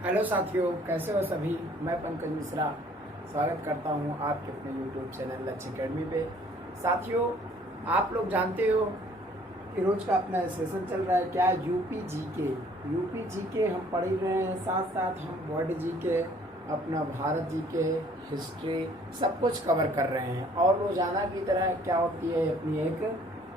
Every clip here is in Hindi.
हेलो साथियों, कैसे हो सभी। मैं पंकज मिश्रा स्वागत करता हूं आपके अपने यूट्यूब चैनल लक्ष्य अकेडमी पे। साथियों, आप लोग जानते हो कि रोज का अपना सेशन चल रहा है क्या, यूपी जीके हम पढ़ ही रहे हैं, साथ साथ हम वर्ल्ड जीके, अपना भारत जीके, हिस्ट्री सब कुछ कवर कर रहे हैं। और रोजाना की तरह क्या होती है, अपनी एक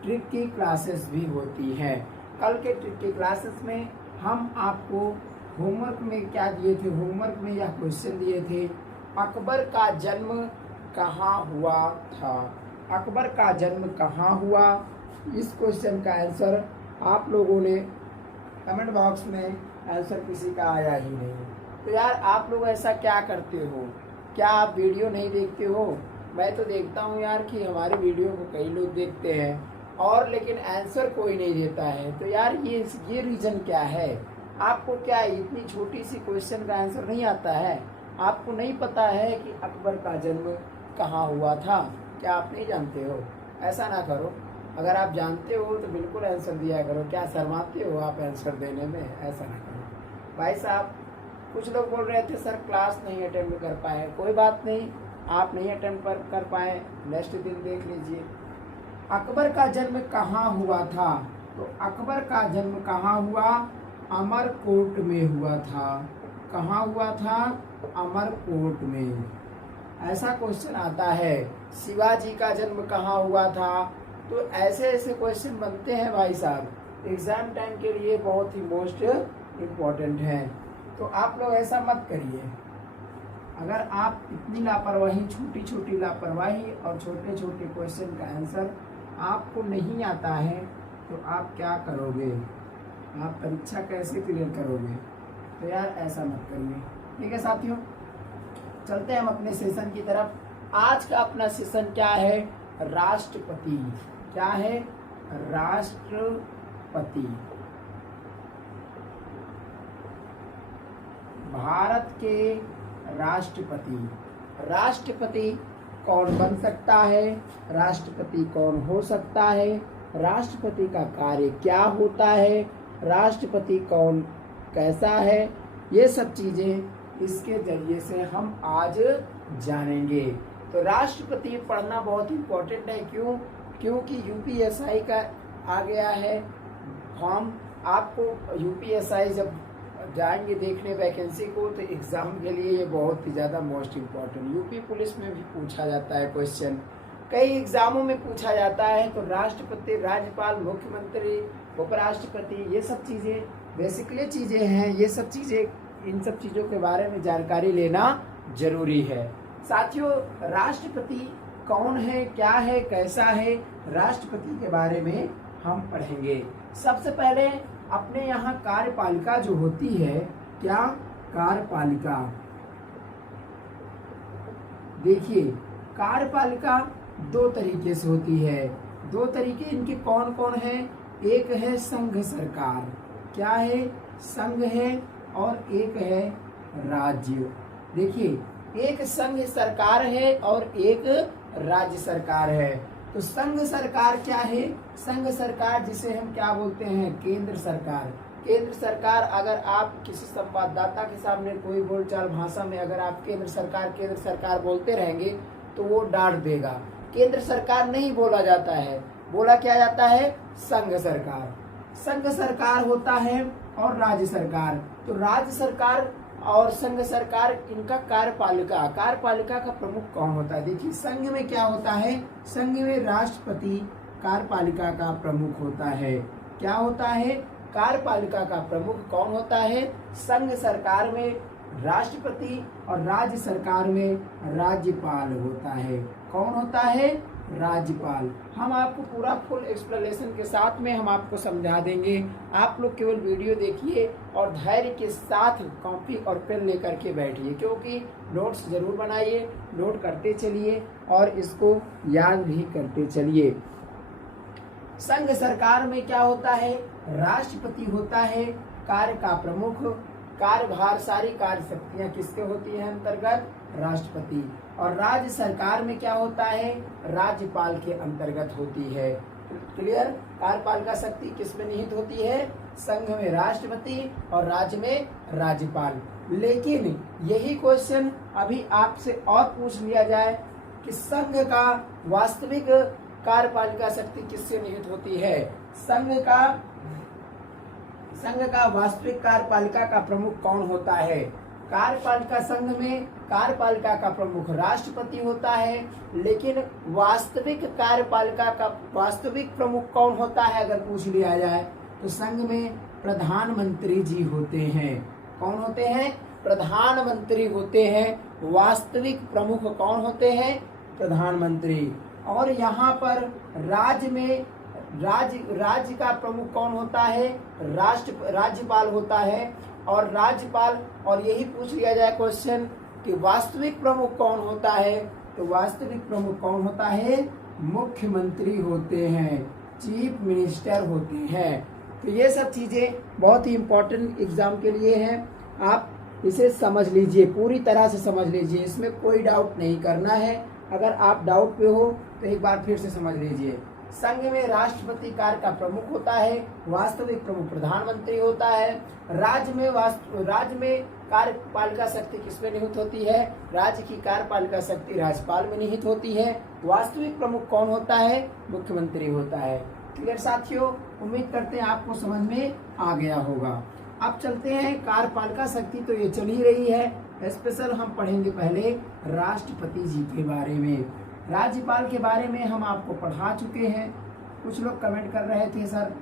ट्रिक की क्लासेस भी होती हैं। कल के ट्रिक की क्लासेस में हम आपको होमवर्क में क्या दिए थे, होमवर्क में यह क्वेश्चन दिए थे, अकबर का जन्म कहाँ हुआ था। अकबर का जन्म कहाँ हुआ, इस क्वेश्चन का आंसर आप लोगों ने कमेंट बॉक्स में आंसर किसी का आया ही नहीं। तो यार आप लोग ऐसा क्या करते हो, क्या आप वीडियो नहीं देखते हो। मैं तो देखता हूँ यार कि हमारे वीडियो को कई लोग देखते हैं और लेकिन आंसर कोई नहीं देता है। तो यार ये रीजन क्या है। आपको क्या इतनी छोटी सी क्वेश्चन का आंसर नहीं आता है, आपको नहीं पता है कि अकबर का जन्म कहाँ हुआ था। क्या आप नहीं जानते हो। ऐसा ना करो, अगर आप जानते हो तो बिल्कुल आंसर दिया करो। क्या शर्माते हो आप आंसर देने में, ऐसा ना करो भाई साहब। कुछ लोग बोल रहे थे सर क्लास नहीं अटेंड कर पाए, कोई बात नहीं, आप नहीं अटेंड कर पाए, नेक्स्ट दिन देख लीजिए। अकबर का जन्म कहाँ हुआ था, तो अकबर का जन्म कहाँ हुआ, अमरकोट में हुआ था। कहाँ हुआ था, अमरकोट में। ऐसा क्वेश्चन आता है। शिवाजी का जन्म कहाँ हुआ था। तो ऐसे ऐसे क्वेश्चन बनते हैं भाई साहब, एग्जाम टाइम के लिए बहुत ही मोस्ट इम्पोर्टेंट है। तो आप लोग ऐसा मत करिए। अगर आप इतनी लापरवाही, छोटी छोटी लापरवाही और छोटे छोटे क्वेश्चन का आंसर आपको नहीं आता है तो आप क्या करोगे, आप परीक्षा कैसे क्लियर करोगे। तो यार ऐसा मत करिए, ठीक है साथियों। चलते हैं हम अपने सेशन की तरफ। आज का अपना सेशन क्या है, राष्ट्रपति। क्या है, राष्ट्रपति। भारत के राष्ट्रपति। राष्ट्रपति कौन बन सकता है, राष्ट्रपति कौन हो सकता है, राष्ट्रपति का कार्य क्या होता है, राष्ट्रपति कौन कैसा है, ये सब चीजें इसके जरिए से हम आज जानेंगे। तो राष्ट्रपति पढ़ना बहुत इम्पोर्टेंट है। क्योंकि यूपीएसआई का आ गया है फॉर्म। आपको यूपीएसआई जब जाएंगे देखने वैकेंसी को तो एग्जाम के लिए ये बहुत ही ज़्यादा मोस्ट इम्पोर्टेंट। यूपी पुलिस में भी पूछा जाता है क्वेश्चन, कई एग्जामों में पूछा जाता है। तो राष्ट्रपति, राज्यपाल, मुख्यमंत्री, उपराष्ट्रपति, ये सब चीज़ें बेसिकली चीज़ें हैं। ये सब चीज़ें, इन सब चीज़ों के बारे में जानकारी लेना जरूरी है। साथियों, राष्ट्रपति कौन है, क्या है, कैसा है, राष्ट्रपति के बारे में हम पढ़ेंगे। सबसे पहले अपने यहाँ कार्यपालिका जो होती है, क्या, कार्यपालिका। देखिए, कार्यपालिका दो तरीके से होती है। दो तरीके इनके कौन कौन है, एक है संघ सरकार। क्या है, संघ है, और एक है राज्य। देखिए, एक संघ सरकार है और एक राज्य सरकार है। तो संघ सरकार क्या है, संघ सरकार जिसे हम क्या बोलते हैं, केंद्र सरकार। केंद्र सरकार, अगर आप किसी संवाददाता के सामने कोई बोलचाल भाषा में अगर आप केंद्र सरकार बोलते रहेंगे तो वो डांट देगा। केंद्र सरकार नहीं बोला जाता है, बोला क्या जाता है, संघ सरकार। संघ सरकार होता है और राज्य सरकार। तो राज्य सरकार और संघ सरकार, इनका कार्यपालिका का प्रमुख कौन होता है। देखिए, संघ में क्या होता है, संघ में राष्ट्रपति कार्यपालिका का प्रमुख होता है। क्या होता है, कार्यपालिका का प्रमुख कौन होता है, संघ सरकार में राष्ट्रपति और राज्य सरकार में राज्यपाल होता है। कौन होता है, राज्यपाल। हम आपको पूरा फुल एक्सप्लेनेशन के साथ में हम आपको समझा देंगे। आप लोग केवल वीडियो देखिए और धैर्य के साथ कॉपी और पेन लेकर के बैठिए, क्योंकि नोट्स जरूर बनाइए, नोट करते चलिए और इसको याद भी करते चलिए। संघ सरकार में क्या होता है, राष्ट्रपति होता है कार्य का प्रमुख। कार्यभार, सारी कार्य शक्तियां किसके होती है अंतर्गत, राष्ट्रपति। और राज्य सरकार में क्या होता है, राज्यपाल के अंतर्गत होती है। क्लियर। कार्यपालिका शक्ति किसमें निहित होती है? संघ में राष्ट्रपति और राज्य में राज्यपाल। लेकिन यही क्वेश्चन अभी आपसे और पूछ लिया जाए कि संघ का वास्तविक कार्यपालिका शक्ति किससे निहित होती है? संघ का वास्तविक कार्यपालिका का प्रमुख कौन होता है? कार्यपालिका संघ में कार्यपालिका का प्रमुख राष्ट्रपति होता है, लेकिन वास्तविक कार्यपालिका का वास्तविक प्रमुख कौन होता है अगर पूछ लिया जाए तो संघ में प्रधानमंत्री जी होते हैं। कौन होते हैं? प्रधानमंत्री होते हैं। वास्तविक प्रमुख कौन होते हैं? प्रधानमंत्री। और यहाँ पर राज्य का प्रमुख कौन होता है? राज्यपाल होता है। और राज्यपाल, और यही पूछ लिया जाए क्वेश्चन कि वास्तविक प्रमुख कौन होता है, तो वास्तविक प्रमुख कौन होता है? मुख्यमंत्री होते हैं, चीफ मिनिस्टर होते हैं। तो ये सब चीजें बहुत ही इम्पोर्टेंट एग्जाम के लिए हैं। आप इसे समझ लीजिए, पूरी तरह से समझ लीजिए, इसमें कोई डाउट नहीं करना है। अगर आप डाउट पे हो तो एक बार फिर से समझ लीजिए। संघ में राष्ट्रपति कार्य का प्रमुख होता है, वास्तविक प्रमुख प्रधानमंत्री होता है। राज्य में कार्यपालिका शक्ति किसमें निहित होती है? राज्य की कार्यपालिका शक्ति राज्यपाल में निहित होती है। वास्तविक प्रमुख कौन होता है? मुख्यमंत्री होता है। क्लियर साथियों, उम्मीद करते हैं आपको समझ में आ गया होगा। अब चलते हैं कार्यपालिका शक्ति, तो ये चल ही रही है। स्पेशल हम पढ़ेंगे पहले राष्ट्रपति जी के बारे में। राज्यपाल के बारे में हम आपको पढ़ा चुके हैं। कुछ लोग कमेंट कर रहे थे सर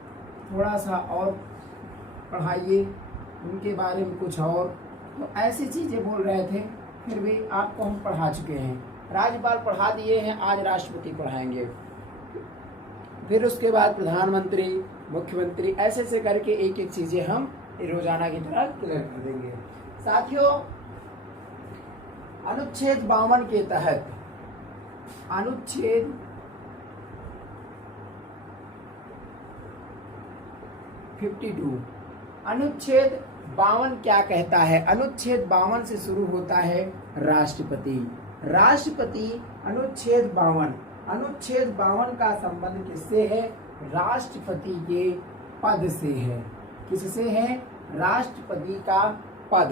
थोड़ा सा और पढ़ाइए उनके बारे में कुछ और, तो ऐसी चीजें बोल रहे थे, फिर भी आपको हम पढ़ा चुके हैं। राज्यपाल पढ़ा दिए हैं, आज राष्ट्रपति पढ़ाएंगे, फिर उसके बाद प्रधानमंत्री, मुख्यमंत्री, ऐसे ऐसे करके एक एक चीजें हम रोजाना की तरह क्लियर कर देंगे। साथियों, अनुच्छेद 52 के तहत अनुच्छेद 52 अनुच्छेद 52 क्या कहता है? अनुच्छेद 52 से शुरू होता है राष्ट्रपति। राष्ट्रपति अनुच्छेद 52 का संबंध किससे है? राष्ट्रपति के पद से है। किससे है? राष्ट्रपति का पद।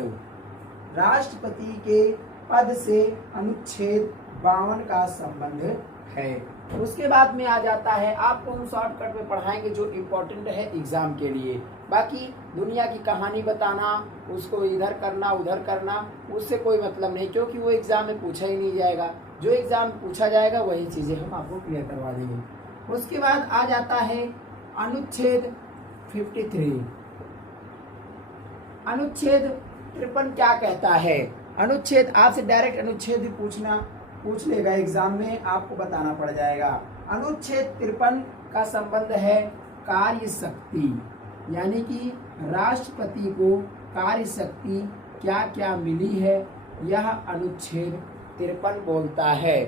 राष्ट्रपति के पद से अनुच्छेद 52 का संबंध है। उसके बाद में आ जाता है, आपको हम शॉर्टकट में पढ़ाएंगे जो इम्पोर्टेंट है एग्जाम के लिए। बाकी दुनिया की कहानी बताना, उसको इधर करना उधर करना, उससे कोई मतलब नहीं, क्योंकि वो एग्जाम में पूछा ही नहीं जाएगा। जो एग्जाम में पूछा जाएगा वही चीजें हम आपको क्लियर करवा देंगे। उसके बाद आ जाता है अनुच्छेद 53। अनुच्छेद 53 क्या कहता है? अनुच्छेद, आपसे डायरेक्ट अनुच्छेद भी पूछ लेगा एग्जाम में, आपको बताना पड़ जाएगा। अनुच्छेद 53 का संबंध है कार्य शक्ति, यानी कि राष्ट्रपति को कार्य शक्ति क्या क्या मिली है, यह अनुच्छेद 53 बोलता है।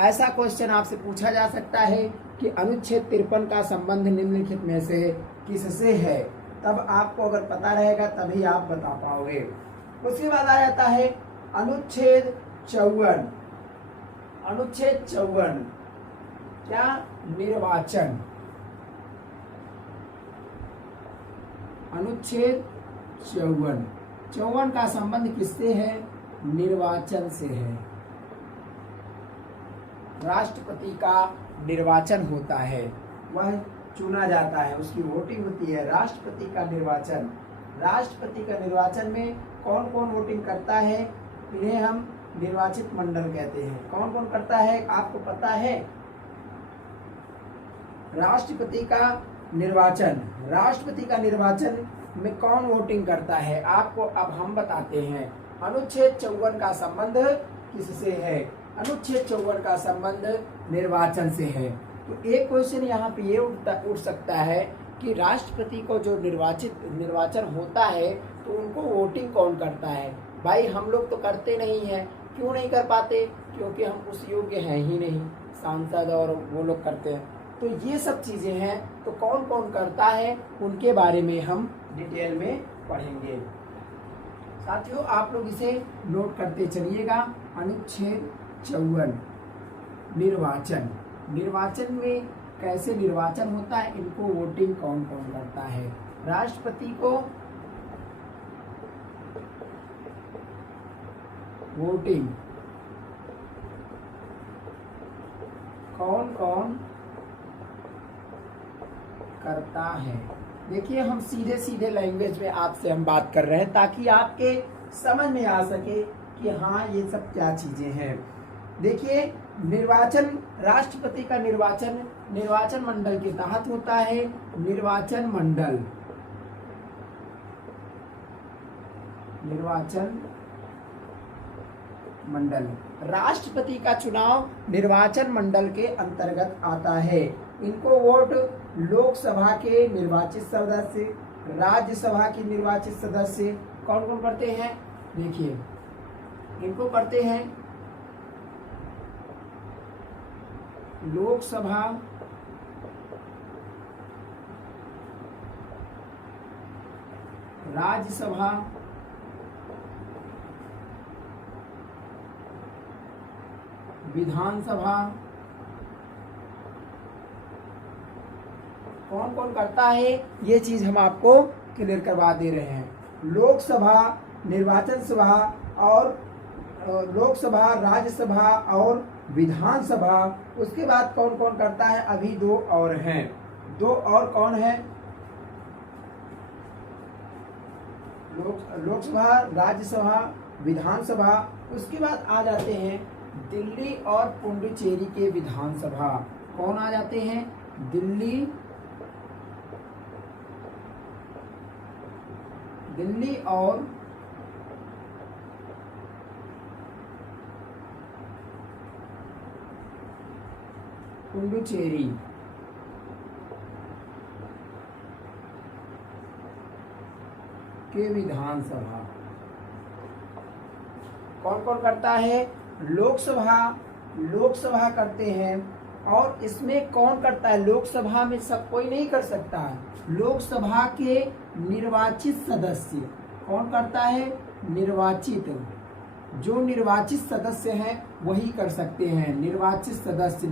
ऐसा क्वेश्चन आपसे पूछा जा सकता है कि अनुच्छेद 53 का संबंध निम्नलिखित में से किससे है, तब आपको अगर पता रहेगा तभी आप बता पाओगे। उसके बाद आ जाता है अनुच्छेद 54। अनुच्छेद 54 क्या? निर्वाचन। अनुच्छेद 54 का संबंध किससे है? निर्वाचन से है। राष्ट्रपति का निर्वाचन होता है, वह चुना जाता है, उसकी वोटिंग होती है। राष्ट्रपति का निर्वाचन, राष्ट्रपति का निर्वाचन में कौन कौन वोटिंग करता है? इन्हें हम निर्वाचित मंडल कहते हैं। कौन कौन करता है आपको पता है? राष्ट्रपति का निर्वाचन, राष्ट्रपति का निर्वाचन में कौन वोटिंग करता है आपको अब हम बताते हैं। अनुच्छेद 54 का संबंध किससे है? अनुच्छेद 54 का संबंध निर्वाचन से है। तो एक क्वेश्चन यहाँ पे ये उठ सकता है कि राष्ट्रपति को जो निर्वाचन होता है तो उनको वोटिंग कौन करता है? भाई हम लोग तो करते नहीं हैं। क्यों नहीं कर पाते? क्योंकि हम उस योग्य हैं ही नहीं, सांसद और वो लोग करते हैं। तो ये सब चीजें हैं, तो कौन कौन करता है उनके बारे में हम डिटेल में पढ़ेंगे। साथियों, आप लोग इसे नोट करते चलिएगा। अनुच्छेद 54 निर्वाचन। निर्वाचन में कैसे निर्वाचन होता है, इनको वोटिंग कौन कौन करता है। राष्ट्रपति को वोटिंग कौन कौन करता है। देखिए हम सीधे सीधे लैंग्वेज में आपसे हम बात कर रहे हैं ताकि आपके समझ में आ सके कि हाँ ये सब क्या चीजें हैं। देखिए निर्वाचन, राष्ट्रपति का निर्वाचन मंडल के तहत होता है। निर्वाचन मंडल राष्ट्रपति का चुनाव निर्वाचन मंडल के अंतर्गत आता है। इनको वोट लोकसभा के निर्वाचित सदस्य, राज्यसभा के निर्वाचित सदस्य कौन कौन करते हैं। देखिए इनको करते हैं लोकसभा, राज्यसभा, विधानसभा। कौन कौन करता है ये चीज हम आपको क्लियर करवा दे रहे हैं। लोकसभा, निर्वाचन सभा और लोकसभा, राज्यसभा और विधानसभा। उसके बाद कौन कौन करता है, अभी दो और हैं। दो और कौन है, लोकसभा, राज्यसभा, विधानसभा। उसके बाद आ जाते हैं दिल्ली और पुडुचेरी के विधानसभा। कौन आ जाते हैं, दिल्ली और पुडुचेरी के विधानसभा। कौन कौन करता है, लोकसभा करते हैं। और इसमें कौन करता है, लोकसभा में सब कोई नहीं कर सकता है। लोकसभा के निर्वाचित सदस्य कौन करता है, निर्वाचित, जो निर्वाचित सदस्य हैं वही कर सकते हैं। निर्वाचित सदस्य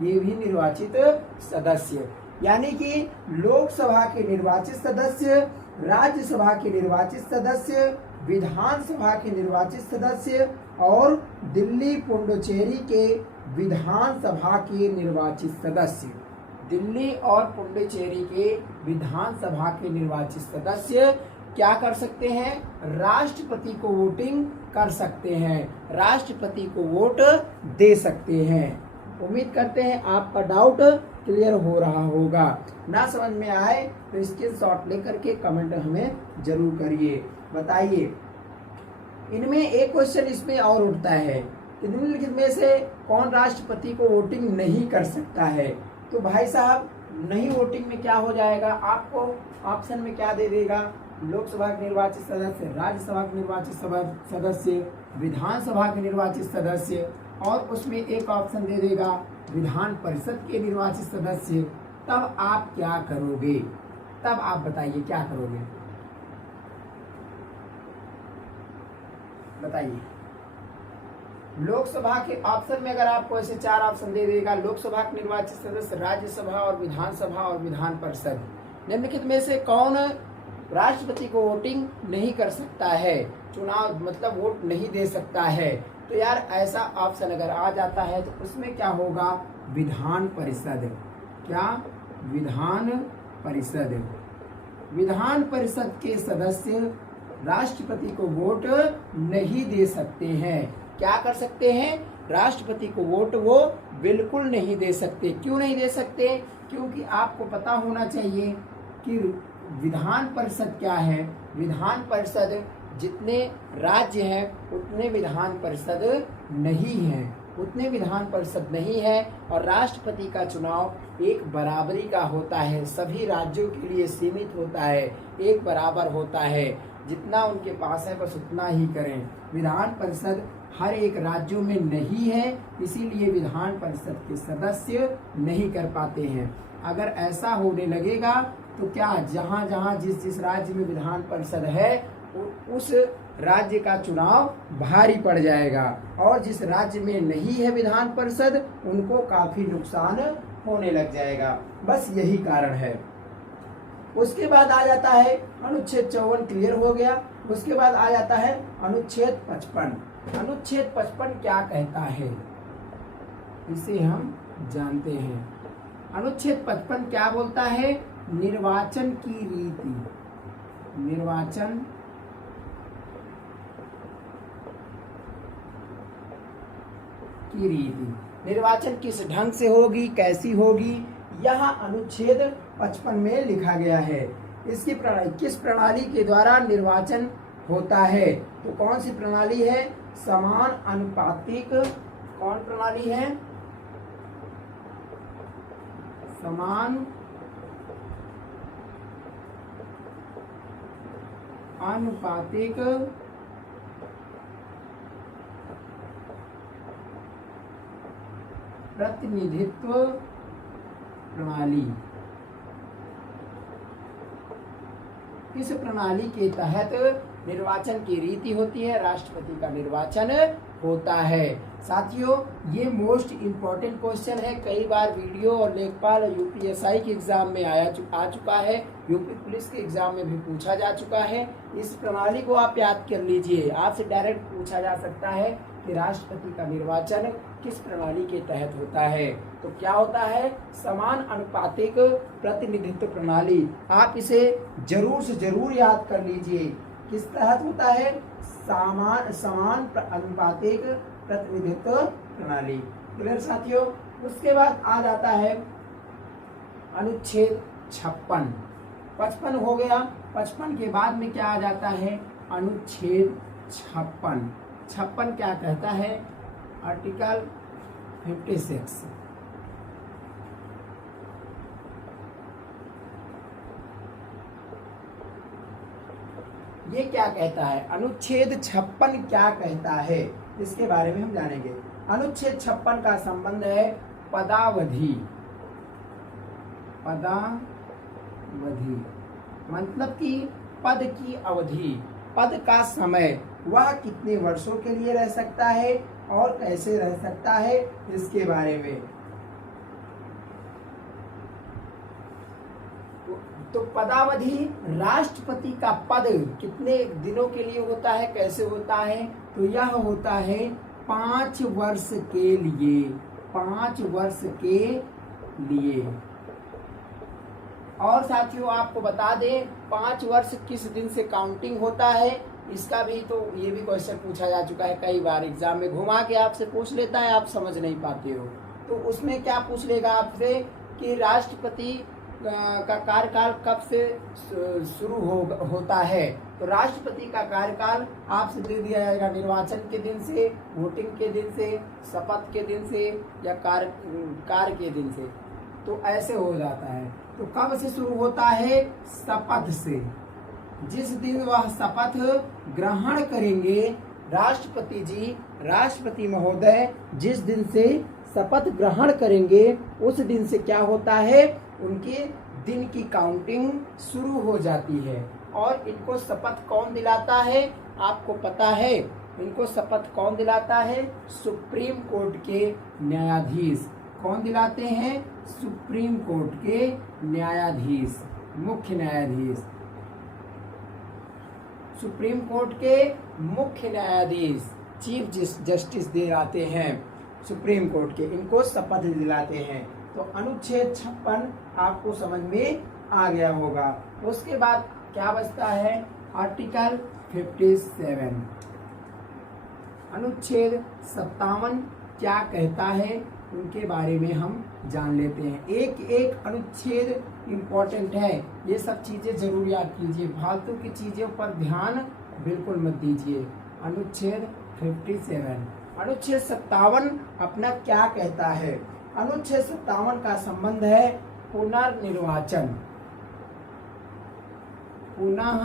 ये भी निर्वाचित सदस्य, यानी कि लोकसभा के निर्वाचित सदस्य, राज्यसभा के निर्वाचित सदस्य, विधानसभा के निर्वाचित सदस्य और दिल्ली पुडुचेरी के विधानसभा के निर्वाचित सदस्य। दिल्ली और पुडुचेरी के विधानसभा के निर्वाचित सदस्य क्या कर सकते हैं, राष्ट्रपति को वोटिंग कर सकते हैं, राष्ट्रपति को वोट दे सकते हैं। उम्मीद करते हैं आपका डाउट क्लियर हो रहा होगा। ना समझ में आए तो स्क्रीनशॉट लेकर के कमेंट हमें जरूर करिए, बताइए। इनमें एक क्वेश्चन इसमें और उठता है कि निम्नलिखित में से कौन राष्ट्रपति को वोटिंग नहीं कर सकता है। तो भाई साहब नहीं वोटिंग में क्या हो जाएगा, आपको ऑप्शन में क्या दे देगा, लोकसभा के निर्वाचित सदस्य, राज्यसभा के निर्वाचित सदस्य, विधानसभा के निर्वाचित सदस्य और उसमें एक ऑप्शन दे देगा विधान परिषद के निर्वाचित सदस्य। तब आप क्या करोगे, तब आप बताइए क्या करोगे, बताइए। लोकसभा के ऑप्शन में अगर आपको ऐसे चार ऑप्शन दे देगा, लोकसभा के निर्वाचित सदस्य, राज्यसभा और विधानसभा और विधान परिषद, निम्नलिखित में से कौन राष्ट्रपति को वोटिंग नहीं कर सकता है, चुनाव मतलब वोट नहीं दे सकता है। तो यार ऐसा ऑप्शन अगर आ जाता है तो उसमें क्या होगा, विधान परिषद। क्या, विधान परिषद। विधान परिषद के सदस्य राष्ट्रपति को वोट नहीं दे सकते हैं। क्या कर सकते हैं, राष्ट्रपति को वोट वो बिल्कुल नहीं दे सकते। क्यों नहीं दे सकते, क्योंकि आपको पता होना चाहिए कि विधान परिषद क्या है। विधान परिषद जितने राज्य हैं उतने विधान परिषद नहीं हैं, उतने विधान परिषद नहीं है। और राष्ट्रपति का चुनाव एक बराबरी का होता है, सभी राज्यों के लिए सीमित होता है, एक बराबर होता है, जितना उनके पास है बस उतना ही करें। विधान परिषद हर एक राज्यों में नहीं है, इसीलिए विधान परिषद के सदस्य नहीं कर पाते हैं। अगर ऐसा होने लगेगा तो क्या जहां जहां जिस राज्य में विधान परिषद है उस राज्य का चुनाव भारी पड़ जाएगा, और जिस राज्य में नहीं है विधान परिषद उनको काफी नुकसान होने लग जाएगा। बस यही कारण है। उसके बाद आ जाता है अनुच्छेद 54 क्लियर हो गया। उसके बाद आ जाता है अनुच्छेद 55। अनुच्छेद 55 क्या कहता है इसे हम जानते हैं। अनुच्छेद 55 क्या बोलता है? निर्वाचन की रीति, निर्वाचन की रीति, निर्वाचन किस ढंग से होगी, कैसी होगी, यह अनुच्छेद 55 में लिखा गया है। इसकी प्रणाली, किस प्रणाली के द्वारा निर्वाचन होता है? तो कौन सी प्रणाली है? समान अनुपातिक, कौन प्रणाली है? समान अनुपातिक प्रतिनिधित्व प्रणाली। इस प्रणाली के तहत निर्वाचन की रीति होती है, राष्ट्रपति का निर्वाचन होता है। साथियों, ये मोस्ट इम्पोर्टेंट क्वेश्चन है, कई बार वीडियो और लेखपाल यूपीएसआई के एग्जाम में आ चुका है, यूपी पुलिस के एग्जाम में भी पूछा जा चुका है। इस प्रणाली को आप याद कर लीजिए। आपसे डायरेक्ट पूछा जा सकता है कि राष्ट्रपति का निर्वाचन किस प्रणाली के तहत होता है। तो क्या होता है? समान अनुपातिक प्रतिनिधित्व प्रणाली। आप इसे जरूर से जरूर याद कर लीजिए। किस तहत होता है? समान अनुपातिक प्रतिनिधित्व प्रणाली। क्लियर साथियों? उसके बाद आ जाता है अनुच्छेद 56। 55 हो गया। 55 के बाद में क्या आ जाता है? अनुच्छेद 56। 56 क्या कहता है? आर्टिकल 56। ये क्या कहता है? अनुच्छेद 56 क्या कहता है, इसके बारे में हम जानेंगे। अनुच्छेद 56 का संबंध है पदावधि। पदावधि मतलब कि पद की अवधि, पद का समय, वह कितने वर्षों के लिए रह सकता है और कैसे रह सकता है, इसके बारे में। तो पदावधि, राष्ट्रपति का पद कितने दिनों के लिए होता है, कैसे होता है? तो यह होता है 5 वर्ष के लिए, 5 वर्ष के लिए। और साथियों, आपको बता दें 5 वर्ष किस दिन से काउंटिंग होता है, इसका भी तो ये भी क्वेश्चन पूछा जा चुका है कई बार। एग्जाम में घुमा के आपसे पूछ लेता है, आप समझ नहीं पाते हो। तो उसमें क्या पूछ लेगा आपसे कि राष्ट्रपति का कार्यकाल कब से शुरू होता है। तो राष्ट्रपति का कार्यकाल आपसे दे दिया जाएगा निर्वाचन के दिन से, वोटिंग के दिन से, शपथ के दिन से या कार्य के दिन से। तो ऐसे हो जाता है। तो कब से शुरू होता है? शपथ से। जिस दिन वह शपथ ग्रहण करेंगे, राष्ट्रपति जी, राष्ट्रपति महोदय जिस दिन से शपथ ग्रहण करेंगे, उस दिन से क्या होता है? उनके दिन की काउंटिंग शुरू हो जाती है। और इनको शपथ कौन दिलाता है? आपको पता है इनको शपथ कौन दिलाता है? सुप्रीम कोर्ट के न्यायाधीश। कौन दिलाते हैं? सुप्रीम कोर्ट के न्यायाधीश, मुख्य न्यायाधीश। सुप्रीम कोर्ट के मुख्य न्यायाधीश, चीफ जस्टिस दिलाते हैं सुप्रीम कोर्ट के, इनको शपथ दिलाते हैं। तो अनुच्छेद 56 आपको समझ में आ गया होगा। उसके बाद क्या बचता है? आर्टिकल 57। अनुच्छेद 57 क्या कहता है, उनके बारे में हम जान लेते हैं। एक एक अनुच्छेद इम्पोर्टेंट है, ये सब चीजें जरूर याद कीजिए, फालतू की चीजों पर ध्यान बिल्कुल मत दीजिए। अनुच्छेद 57। अनुच्छेद 57 अपना क्या कहता है? अनुच्छेद 57 का संबंध है पुनर्निर्वाचन, पुनः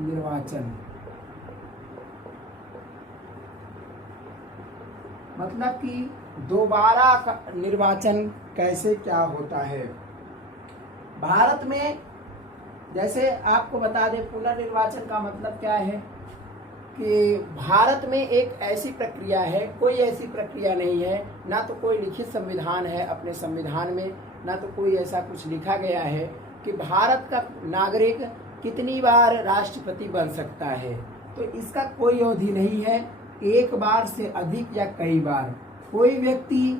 निर्वाचन। मतलब कि दोबारा निर्वाचन कैसे क्या होता है। भारत में जैसे आपको बता दें, पुनर्निर्वाचन का मतलब क्या है कि भारत में एक ऐसी प्रक्रिया है, कोई ऐसी प्रक्रिया नहीं है, ना तो कोई लिखित संविधान है अपने संविधान में, ना तो कोई ऐसा कुछ लिखा गया है कि भारत का नागरिक कितनी बार राष्ट्रपति बन सकता है। तो इसका कोई अवधि नहीं है, एक बार से अधिक या कई बार। कोई व्यक्ति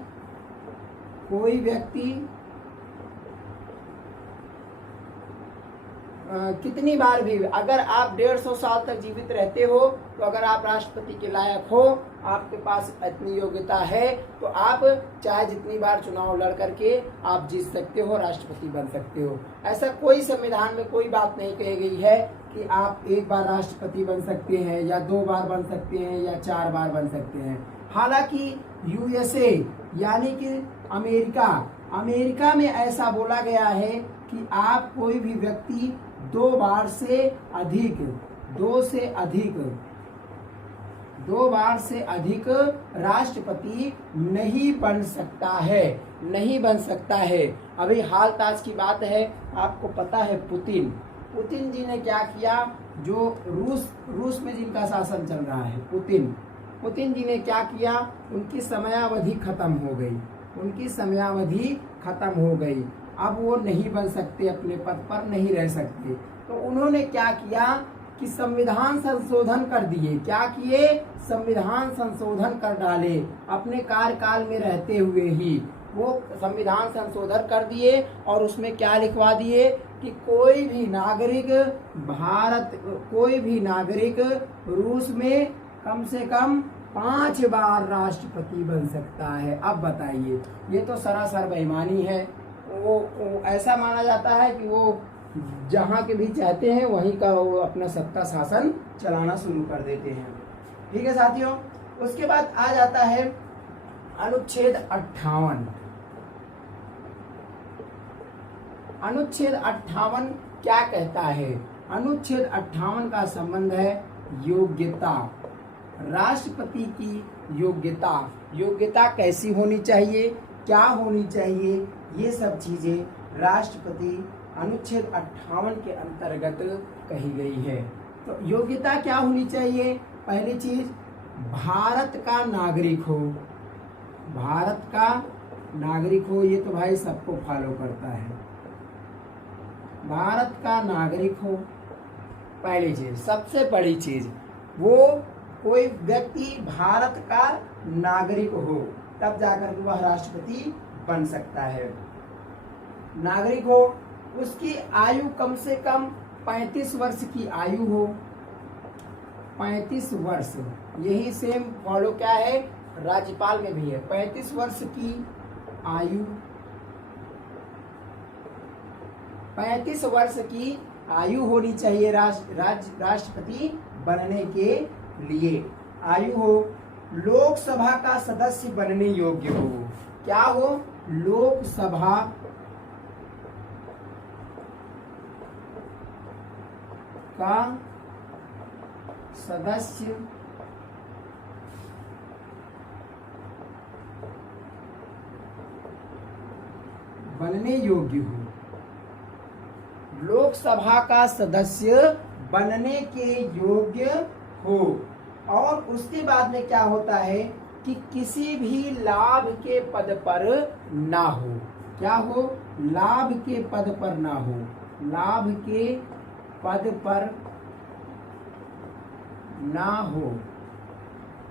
कितनी बार भी, अगर आप 150 साल तक जीवित रहते हो, तो अगर आप राष्ट्रपति के लायक हो, आपके पास इतनी योग्यता है, तो आप चाहे जितनी बार चुनाव लड़ करके आप जीत सकते हो, राष्ट्रपति बन सकते हो। ऐसा कोई संविधान में कोई बात नहीं कही गई है कि आप एक बार राष्ट्रपति बन सकते हैं या 2 बार बन सकते हैं या 4 बार बन सकते हैं। हालांकि USA यानी कि अमेरिका में ऐसा बोला गया है कि आप कोई भी व्यक्ति 2 बार से अधिक राष्ट्रपति नहीं बन सकता है। अभी हाल ताज की बात है, आपको पता है पुतिन जी ने क्या किया, जो रूस में जिनका शासन चल रहा है, पुतिन जी ने क्या किया, उनकी समयावधि खत्म हो गई। अब वो नहीं बन सकते, अपने पद पर नहीं रह सकते। तो उन्होंने क्या किया कि संविधान संशोधन कर दिए। क्या किए? संविधान संशोधन कर डाले। अपने कार्यकाल में रहते हुए ही वो संविधान संशोधन कर दिए और उसमें क्या लिखवा दिए कि कोई भी नागरिक रूस में कम से कम 5 बार राष्ट्रपति बन सकता है। अब बताइए, ये तो सरासर बेईमानी है। वो ऐसा माना जाता है कि वो जहाँ के भी चाहते हैं वहीं का वो अपना सत्ता शासन चलाना शुरू कर देते हैं। ठीक है साथियों, उसके बाद आ जाता है अनुच्छेद 58। अनुच्छेद 58 क्या कहता है? अनुच्छेद 58 का संबंध है योग्यता, राष्ट्रपति की योग्यता कैसी होनी चाहिए, क्या होनी चाहिए, ये सब चीजें राष्ट्रपति अनुच्छेद 58 के अंतर्गत कही गई है। तो योग्यता क्या होनी चाहिए? पहली चीज, भारत का नागरिक हो। ये तो भाई सबको फॉलो करता है, भारत का नागरिक हो। पहली चीज, सबसे बड़ी चीज, वो कोई व्यक्ति भारत का नागरिक हो, तब जाकर वह राष्ट्रपति बन सकता है। नागरिक हो, उसकी आयु कम से कम 35 वर्ष की आयु हो। 35 वर्ष, यही सेम फॉलो क्या है, राज्यपाल में भी है। 35 वर्ष की आयु, 35 वर्ष की आयु होनी चाहिए राष्ट्रपति बनने के लिए। आयु हो, लोकसभा का सदस्य बनने योग्य हो। क्या हो? लोकसभा का सदस्य बनने योग्य हो। लोकसभा का सदस्य बनने के योग्य हो। और उसके बाद में क्या होता है कि किसी भी लाभ के पद पर ना हो। क्या हो? लाभ के पद पर ना हो। लाभ के पद पर ना हो,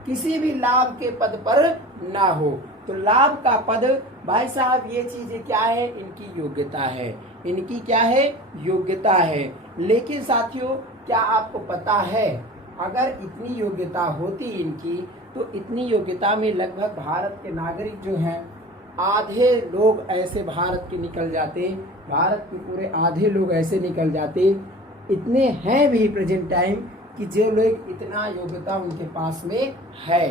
किसी भी लाभ के पद पर ना हो। तो लाभ का पद, भाई साहब ये चीजें क्या है, इनकी योग्यता है। इनकी क्या है? योग्यता है। लेकिन साथियों, क्या आपको पता है, अगर इतनी योग्यता होती इनकी, तो इतनी योग्यता में लगभग भारत के नागरिक जो हैं, आधे लोग ऐसे भारत के निकल जाते, भारत के पूरे आधे लोग ऐसे निकल जाते। इतने हैं भी प्रेजेंट टाइम कि जो लोग इतना योग्यता उनके पास में है,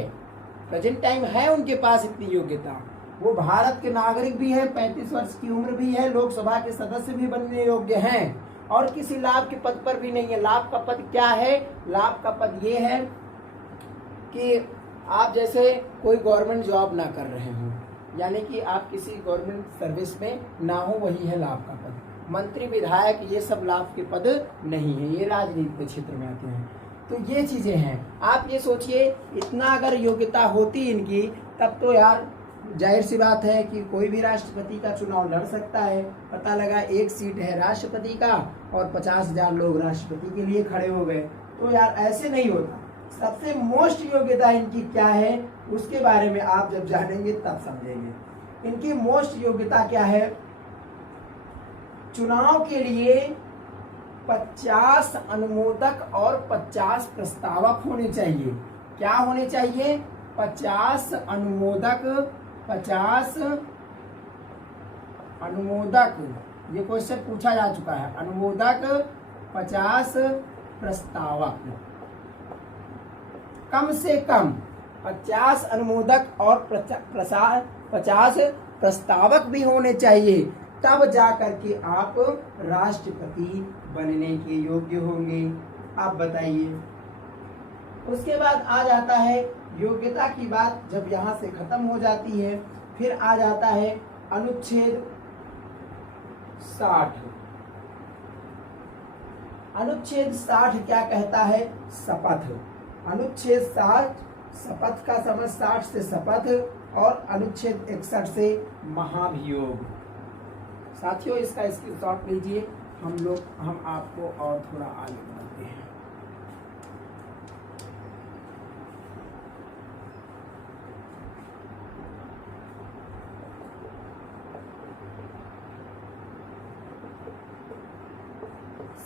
प्रेजेंट टाइम है उनके पास इतनी योग्यता, वो भारत के नागरिक भी है, 35 वर्ष की उम्र भी है, लोकसभा के सदस्य भी बनने योग्य हैं, और किसी लाभ के पद पर भी नहीं है। लाभ का पद क्या है? लाभ का पद ये है कि आप जैसे कोई गवर्नमेंट जॉब ना कर रहे हो, यानी कि आप किसी गवर्नमेंट सर्विस में ना हो, वही है लाभ का पद। मंत्री, विधायक, ये सब लाभ के पद नहीं है, ये राजनीति के क्षेत्र में आते हैं। तो ये चीजें हैं। आप ये सोचिए, इतना अगर योग्यता होती इनकी, तब तो यार जाहिर सी बात है कि कोई भी राष्ट्रपति का चुनाव लड़ सकता है। पता लगा एक सीट है राष्ट्रपति का और 50,000 लोग राष्ट्रपति के लिए खड़े हो गए, तो यार ऐसे नहीं होता। सबसे मोस्ट योग्यता इनकी क्या है उसके बारे में आप जब जानेंगे तब समझेंगे। इनकी मोस्ट योग्यता क्या है? चुनाव के लिए 50 अनुमोदक और 50 प्रस्तावक होने चाहिए। क्या होने चाहिए? 50 अनुमोदक, 50 अनुमोदक, ये क्वेश्चन पूछा जा चुका है। अनुमोदक, 50 प्रस्तावक। कम से कम 50 अनुमोदक और 50 प्रस्तावक भी होने चाहिए, तब जा करके आप राष्ट्रपति बनने के योग्य होंगे। आप बताइए। उसके बाद आ जाता है योग्यता की बात, जब यहाँ से खत्म हो जाती है फिर आ जाता है अनुच्छेद 60। अनुच्छेद 60 क्या कहता है? शपथ। अनुच्छेद 60 शपथ का समझ 60 से शपथ और अनुच्छेद 61 से महाभियोग। साथियों इसका स्क्रीनशॉट लीजिए, हम आपको और थोड़ा आगे बढ़ाते हैं।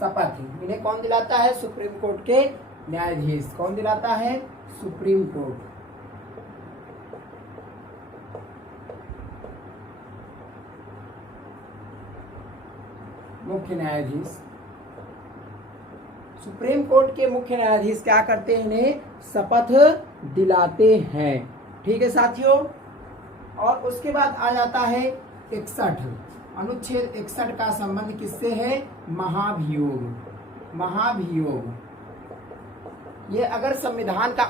शपथ इन्हें कौन दिलाता है? सुप्रीम कोर्ट के न्यायाधीश। कौन दिलाता है? Supreme court. मुख्य न्यायाधीश। सुप्रीम कोर्ट के मुख्य न्यायाधीश क्या करते हैं? इन्हें शपथ दिलाते हैं। ठीक है साथियों। और उसके बाद आ जाता है 61। अनुच्छेद 61 का संबंध किससे है? महाभियोग। महाभियोग ये अगर संविधान का